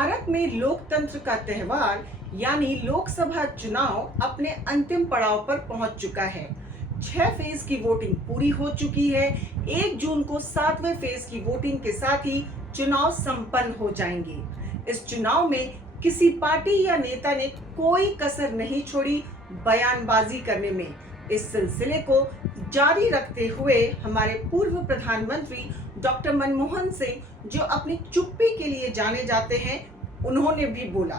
भारत में लोकतंत्र का त्योहार यानी लोकसभा चुनाव अपने अंतिम पड़ाव पर पहुंच चुका है। 6 फेज की वोटिंग पूरी हो चुकी है। 1 जून को 7वें फेज की वोटिंग के साथ ही चुनाव संपन्न हो जाएंगे। इस चुनाव में किसी पार्टी या नेता ने कोई कसर नहीं छोड़ी बयानबाजी करने में। इस सिलसिले को जारी रखते हुए हमारे पूर्व प्रधानमंत्री डॉक्टर मनमोहन सिंह, जो अपनी चुप्पी के लिए जाने जाते हैं, उन्होंने भी बोला।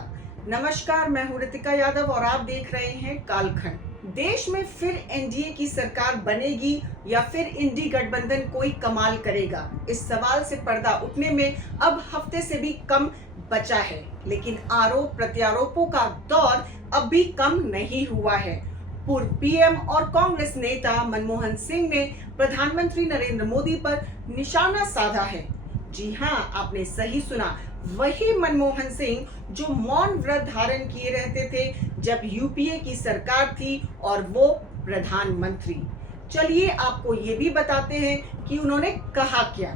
नमस्कार, मैं हूं रितिका यादव और आप देख रहे हैं कालखंड। देश में फिर एनडीए की सरकार बनेगी या फिर इंडी गठबंधन कोई कमाल करेगा, इस सवाल से पर्दा उठने में अब हफ्ते से भी कम बचा है। लेकिन आरोप प्रत्यारोपों का दौर अब भी कम नहीं हुआ है। पूर्व पीएम और कांग्रेस नेता मनमोहन सिंह ने प्रधानमंत्री नरेंद्र मोदी पर निशाना साधा है। जी हां, आपने सही सुना, वही मनमोहन सिंह जो मौन व्रत धारण किए रहते थे जब यूपीए की सरकार थी और वो प्रधानमंत्री। चलिए आपको ये भी बताते हैं कि उन्होंने कहा क्या।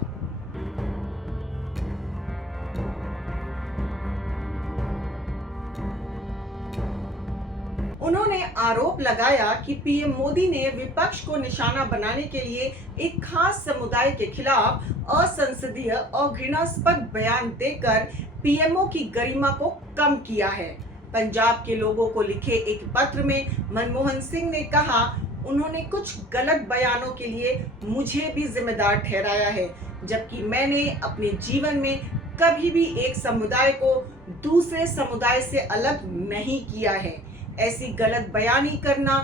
उन्होंने आरोप लगाया कि पीएम मोदी ने विपक्ष को निशाना बनाने के लिए एक खास समुदाय के खिलाफ असंसदीय और घृणास्पद बयान देकर पीएमओ की गरिमा को कम किया है। पंजाब के लोगों को लिखे एक पत्र में मनमोहन सिंह ने कहा, उन्होंने कुछ गलत बयानों के लिए मुझे भी जिम्मेदार ठहराया है, जबकि मैंने अपने जीवन में कभी भी एक समुदाय को दूसरे समुदाय से अलग नहीं किया है। ऐसी गलत बयानी करना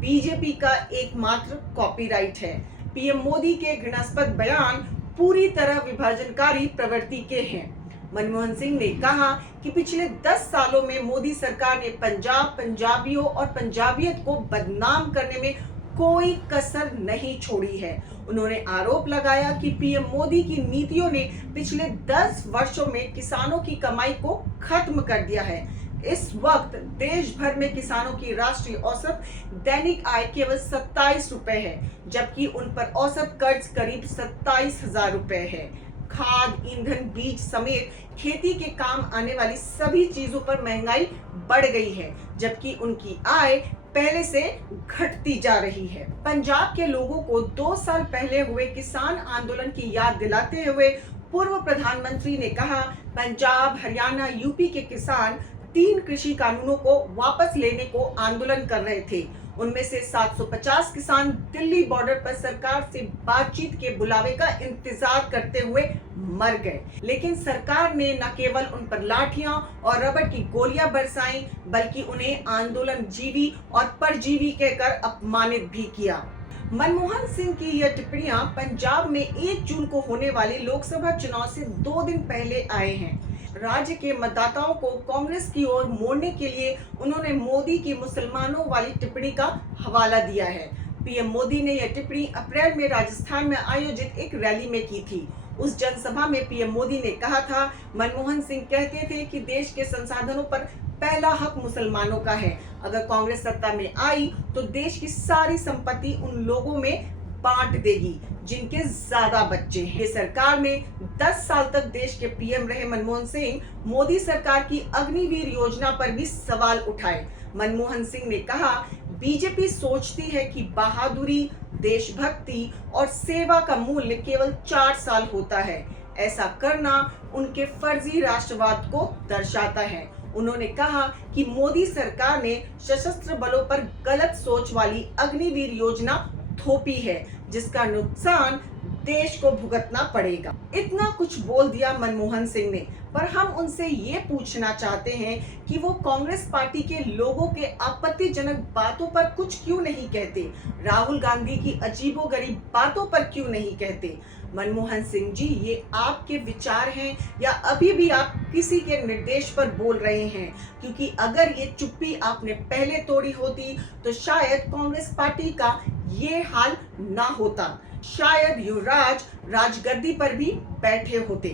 बीजेपी का एकमात्र कॉपीराइट है। पीएम मोदी के घृणास्पद बयान पूरी तरह विभाजनकारी प्रवृत्ति के हैं। मनमोहन सिंह ने कहा कि पिछले 10 सालों में मोदी सरकार ने पंजाब, पंजाबियों और पंजाबियत को बदनाम करने में कोई कसर नहीं छोड़ी है। उन्होंने आरोप लगाया कि पीएम मोदी की नीतियों ने पिछले 10 वर्षों में किसानों की कमाई को खत्म कर दिया है। इस वक्त देश भर में किसानों की राष्ट्रीय औसत दैनिक आय केवल 27 रुपए है, जबकि उन पर औसत कर्ज करीब 27,000 रुपए है। खाद, ईंधन, बीज समेत खेती के काम आने वाली सभी चीजों पर महंगाई बढ़ गई है, जबकि उनकी आय पहले से घटती जा रही है। पंजाब के लोगों को 2 साल पहले हुए किसान आंदोलन की याद दिलाते हुए पूर्व प्रधानमंत्री ने कहा, पंजाब, हरियाणा, यूपी के किसान 3 कृषि कानूनों को वापस लेने को आंदोलन कर रहे थे। उनमें से 750 किसान दिल्ली बॉर्डर पर सरकार से बातचीत के बुलावे का इंतजार करते हुए मर गए। लेकिन सरकार ने न केवल उन पर लाठियां और रबड़ की गोलियां बरसाई, बल्कि उन्हें आंदोलन जीवी और परजीवी कहकर अपमानित भी किया। मनमोहन सिंह की यह टिप्पणियां पंजाब में 1 जून को होने वाले लोकसभा चुनाव से 2 दिन पहले आए हैं। राज्य के मतदाताओं को कांग्रेस की ओर मोड़ने के लिए उन्होंने मोदी की मुसलमानों वाली टिप्पणी का हवाला दिया है। पीएम मोदी ने यह टिप्पणी अप्रैल में राजस्थान में आयोजित एक रैली में की थी। उस जनसभा में पीएम मोदी ने कहा था, मनमोहन सिंह कहते थे कि देश के संसाधनों पर पहला हक मुसलमानों का है। अगर कांग्रेस सत्ता में आई तो देश की सारी संपत्ति उन लोगों में बांट देगी जिनके ज्यादा बच्चे हैं। सरकार में 10 साल तक देश के पीएम रहे मनमोहन सिंह मोदी सरकार की अग्निवीर योजना पर भी सवाल उठाए। मनमोहन सिंह ने कहा, बीजेपी सोचती है कि बहादुरी, देशभक्ति और सेवा का मूल्य केवल 4 साल होता है। ऐसा करना उनके फर्जी राष्ट्रवाद को दर्शाता है। उन्होंने कहा कि मोदी सरकार ने सशस्त्र बलों पर गलत सोच वाली अग्निवीर योजना थोपी है, जिसका नुकसान देश को भुगतना पड़ेगा। इतना कुछ बोल दिया मनमोहन सिंह ने, पर हम उनसे ये पूछना चाहते हैं कि वो कांग्रेस पार्टी के लोगों के आपत्तिजनक बातों पर कुछ क्यों नहीं कहते? राहुल गांधी की अजीबोगरीब बातों पर क्यों नहीं कहते? मनमोहन सिंह जी, ये आपके विचार हैं या अभी भी आप किसी के निर्देश पर बोल रहे हैं? क्योंकि अगर ये चुप्पी आपने पहले तोड़ी होती तो शायद कांग्रेस पार्टी का ये हाल ना होता। शायद युवराज राजगद्दी पर भी बैठे होते।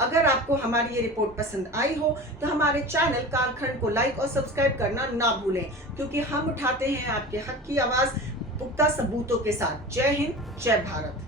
अगर आपको हमारी ये रिपोर्ट पसंद आई हो तो हमारे चैनल कालखंड को लाइक और सब्सक्राइब करना ना भूलें, क्योंकि हम उठाते हैं आपके हक की आवाज पुख्ता सबूतों के साथ। जय हिंद, जय भारत।